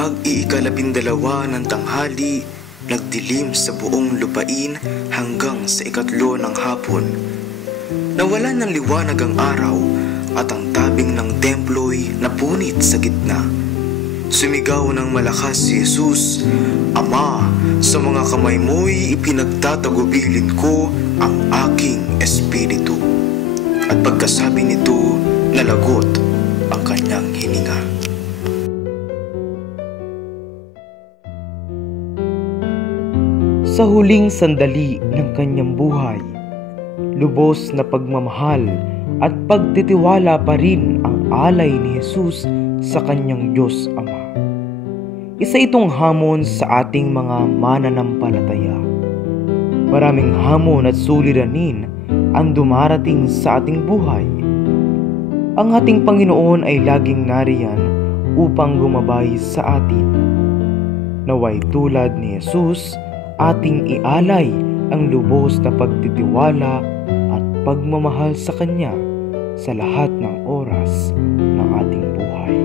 Mag-iikalabindalawa ng tanghali, nagdilim sa buong lupain hanggang sa ikatlo ng hapon. Nawalan ng liwanag ang araw at ang tabing ng templo'y napunit sa gitna. Sumigaw ng malakas si Jesus, "Ama, sa mga kamay mo'y ipinagtatagubilin ko ang aking espiritu." At pagkasabi nito, nalagot ang kanyang hininga. Sa huling sandali ng kanyang buhay, lubos na pagmamahal at pagtitiwala pa rin ang alay ni Jesus sa kanyang Diyos Ama. Isa itong hamon sa ating mga mananampalataya. Maraming hamon at suliranin ang dumarating sa ating buhay. Ang ating Panginoon ay laging nariyan upang gumabay sa atin. Naway tulad ni Jesus, ating ialay ang lubos na pagtitiwala at pagmamahal sa Kanya sa lahat ng oras ng ating buhay.